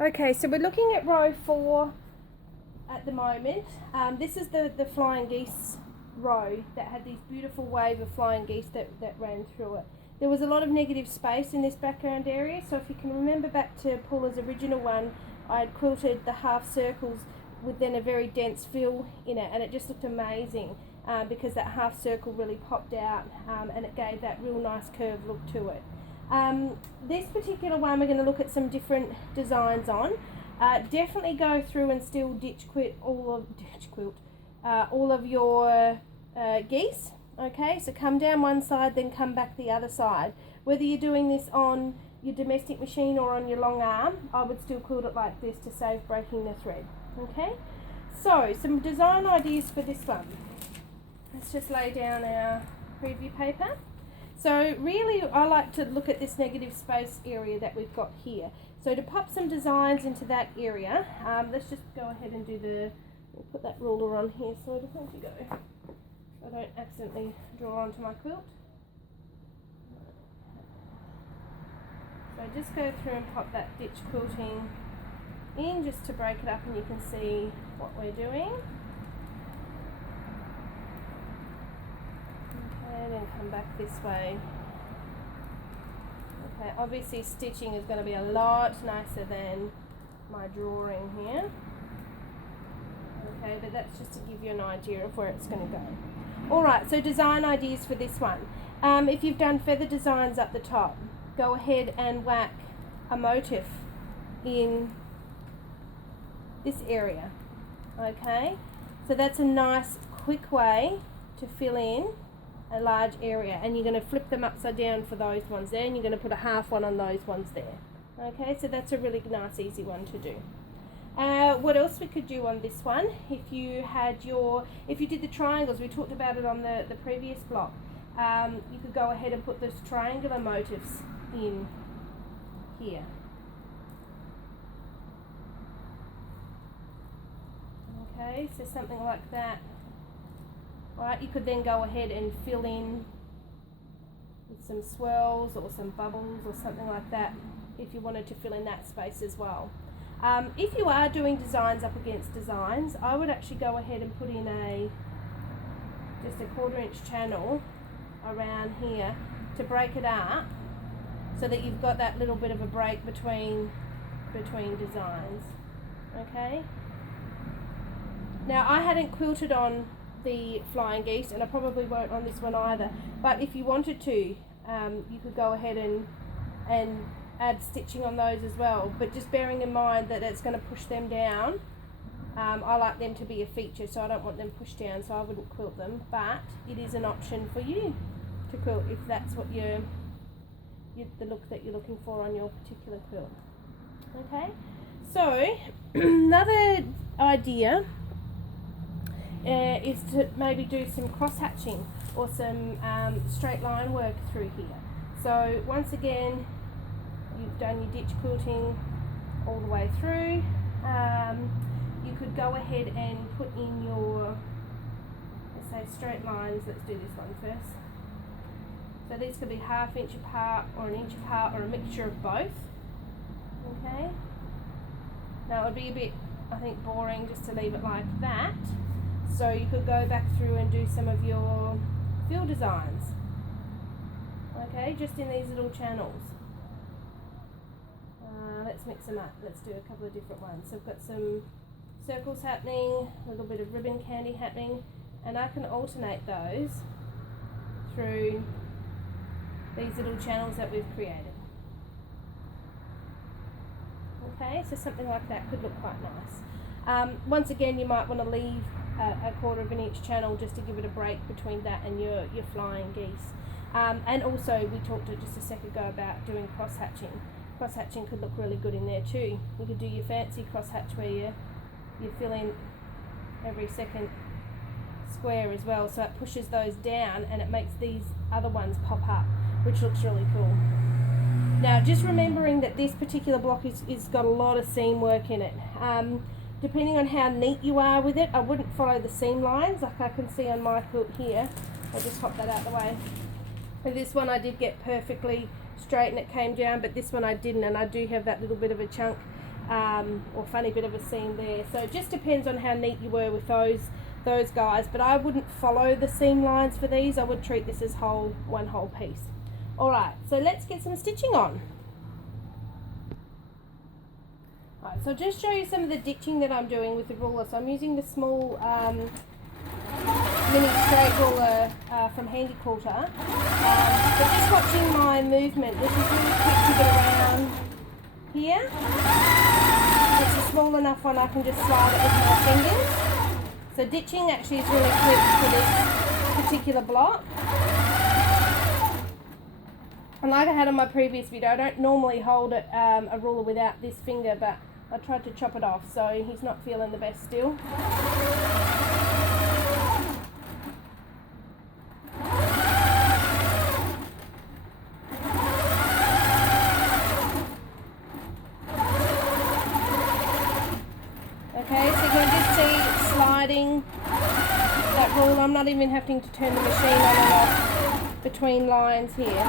Okay, so we're looking at row 4 at the moment. This is the flying geese row that had this beautiful wave of flying geese that ran through it. There was a lot of negative space in this background area, so if you can remember back to Paula's original one, I had quilted the half circles with then a very dense fill in it, and it just looked amazing because that half circle really popped out and it gave that real nice curved look to it. This particular one we're going to look at some different designs on. Definitely go through and still ditch quilt all of your geese. Okay, so come down one side, then come back the other side. Whether you're doing this on your domestic machine or on your long arm, I would still quilt it like this to save breaking the thread. Okay, so some design ideas for this one. Let's just lay down our preview paper. So really I like to look at this negative space area that we've got here. So to pop some designs into that area, let's just go ahead and we'll put that ruler on here so I don't accidentally draw onto my quilt. So just go through and pop that ditch quilting in just to break it up and you can see what we're doing. Okay, then come back this way. Okay, obviously stitching is going to be a lot nicer than my drawing here. Okay, but that's just to give you an idea of where it's going to go. Alright, so design ideas for this one. If you've done feather designs up the top, go ahead and whack a motif in this area. Okay, so that's a nice quick way to fill in a large area, and you're going to flip them upside down for those ones there, and you're going to put a half one on those ones there. Okay, so that's a really nice easy one to do. What else we could do on this one, if you did the triangles, we talked about it on the previous block, you could go ahead and put those triangular motifs in here. Okay, so something like that. Right, you could then go ahead and fill in with some swirls or some bubbles or something like that if you wanted to fill in that space as well. If you are doing designs up against designs, I would actually go ahead and put in just a 1/4 inch channel around here to break it up so that you've got that little bit of a break between designs. Okay. Now I hadn't quilted on the flying geese, and I probably won't on this one either, but if you wanted to, you could go ahead and add stitching on those as well, but just bearing in mind that it's going to push them down. I like them to be a feature, so I don't want them pushed down, so I wouldn't quilt them, but it is an option for you to quilt if that's what the look that you're looking for on your particular quilt. Okay, so another idea is to maybe do some cross hatching or some straight line work through here. So once again, you've done your ditch quilting all the way through. You could go ahead and put in your, let's say, straight lines. Let's do this one first. So these could be 1/2 inch apart or 1 inch apart or a mixture of both. Okay. Now it would be a bit, I think, boring just to leave it like that. So you could go back through and do some of your fill designs. Okay, just in these little channels. Let's mix them up. Let's do a couple of different ones. So I've got some circles happening, a little bit of ribbon candy happening, and I can alternate those through these little channels that we've created. Okay, so something like that could look quite nice. Once again, you might want to leave a 1/4 inch channel just to give it a break between that and your flying geese. And also we talked just a second ago about doing cross hatching. Cross hatching could look really good in there too. You could do your fancy cross hatch where you fill in every second square as well, so it pushes those down and it makes these other ones pop up, which looks really cool. Now just remembering that this particular block is got a lot of seam work in it. Depending on how neat you are with it, I wouldn't follow the seam lines like I can see on my quilt here. I'll just pop that out of the way. And this one I did get perfectly straight and it came down, but this one I didn't, and I do have that little bit of a chunk or funny bit of a seam there. So it just depends on how neat you were with those guys, but I wouldn't follow the seam lines for these. I would treat this as one whole piece. Alright, so let's get some stitching on. Alright, so I'll just show you some of the ditching that I'm doing with the ruler. So I'm using the small mini straight ruler from Handy Quilter. But just watching my movement, this is really quick to get around here. It's a small enough one I can just slide it with my fingers. So ditching actually is really quick for this particular block. And like I had on my previous video, I don't normally hold a ruler without this finger, but I tried to chop it off, so he's not feeling the best still. Okay, so you can just see sliding that ruler. I'm not even having to turn the machine on and off between lines here.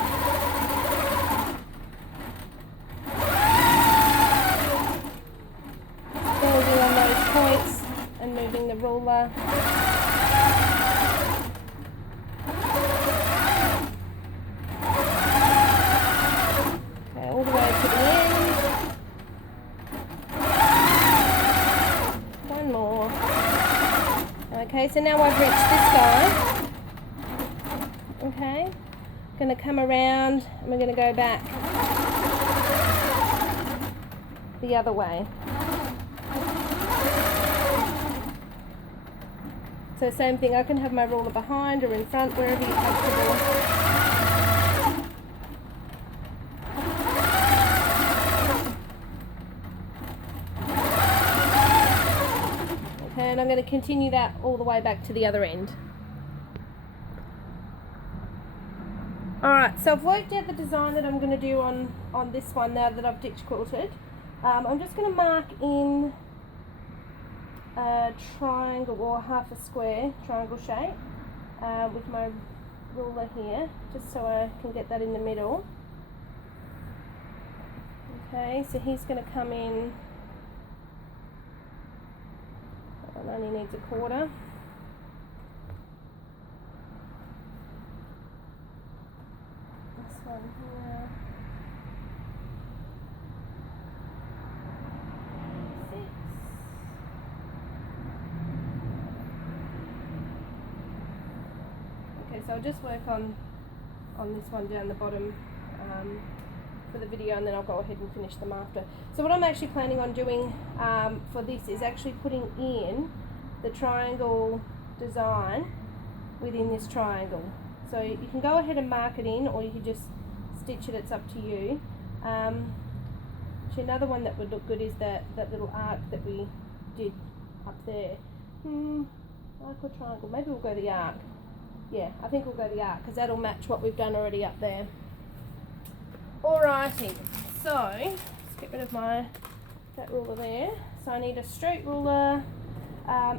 Building on those points and moving the ruler. Okay, all the way to the end. One more. Okay, so now I've reached this guy. Okay, going to come around and we're going to go back the other way. So same thing, I can have my ruler behind or in front, wherever you're comfortable. Okay, and I'm going to continue that all the way back to the other end. Alright, so I've worked out the design that I'm going to do on this one now that I've ditch quilted. I'm just going to mark in a triangle or half a square triangle shape with my ruler here, just so I can get that in the middle. Okay, so he's going to come in, it only needs a quarter. This one here. So I'll just work on this one down the bottom for the video, and then I'll go ahead and finish them after. So what I'm actually planning on doing for this is actually putting in the triangle design within this triangle. So you can go ahead and mark it in, or you can just stitch it, it's up to you. Actually, another one that would look good is that little arc that we did up there. Arc or triangle? Maybe we'll go the arc. Yeah, I think we'll go the arc because that'll match what we've done already up there. Alrighty, so let's get rid of that ruler there. So I need a straight ruler.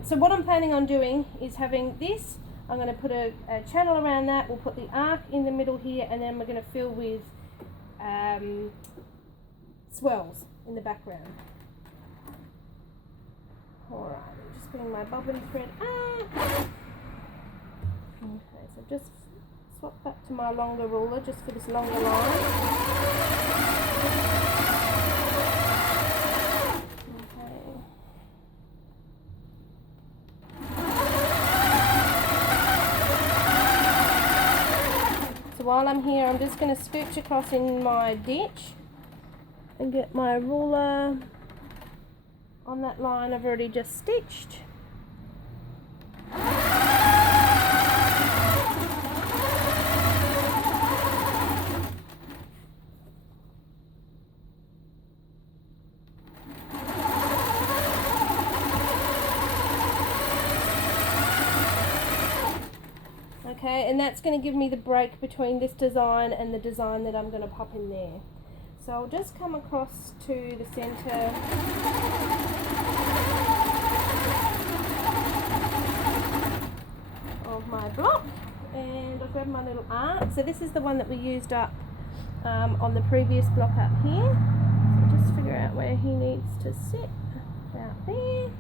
So what I'm planning on doing is having this. I'm going to put a channel around that. We'll put the arc in the middle here, and then we're going to fill with swells in the background. Alright, I'm just putting my bobbin thread up. Okay, so just swap back to my longer ruler just for this longer line. Okay. So while I'm here, I'm just going to scooch across in my ditch and get my ruler on that line I've already just stitched. Okay, and that's going to give me the break between this design and the design that I'm going to pop in there. So I'll just come across to the centre of my block, and I'll grab my little arc. So this is the one that we used up on the previous block up here. So just figure out where he needs to to sit about there.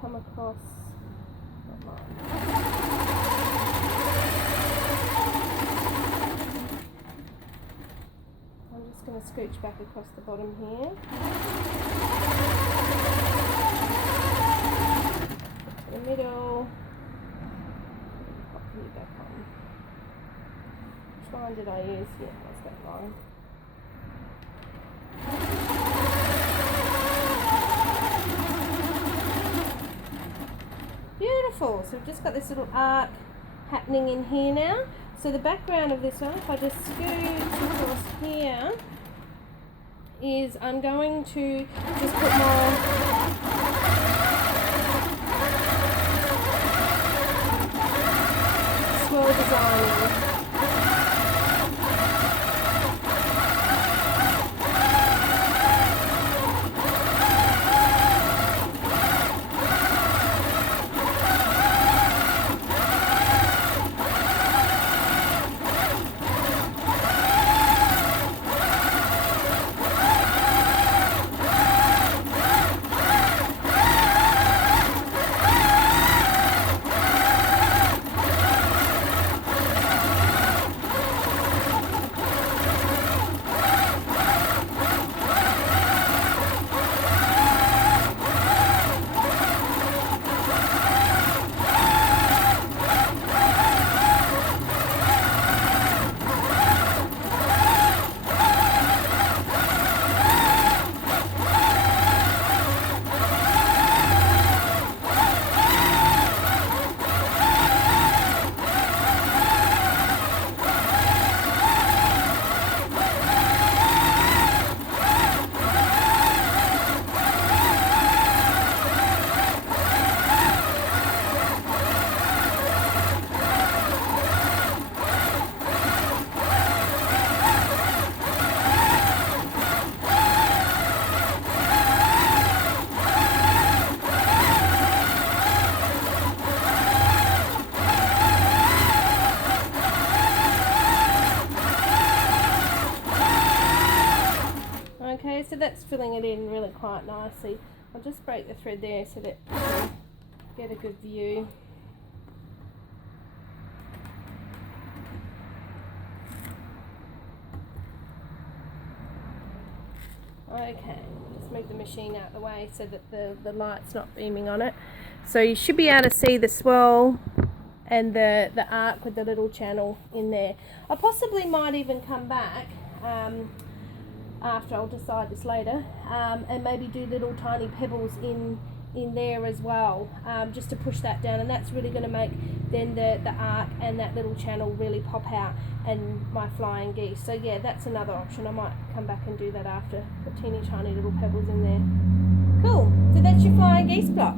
Come across that line. I'm just going to scooch back across the bottom here to the middle. Pop you back on. Which line did I use? Yeah, that's that line. Beautiful. So we've just got this little arc happening in here now. So the background of this one, if I just scoot across here, is I'm going to just put my swirl design in. Okay, so that's filling it in really quite nicely. I'll just break the thread there so that you can get a good view. Okay, just move the machine out of the way so that the light's not beaming on it. So you should be able to see the swirl and the arc with the little channel in there. I possibly might even come back after, I'll decide this later, and maybe do little tiny pebbles in there as well, just to push that down, and that's really going to make then the arc and that little channel really pop out, and my flying geese. So yeah, that's another option. I might come back and do that after. Put teeny tiny little pebbles in there. Cool, so that's your flying geese block.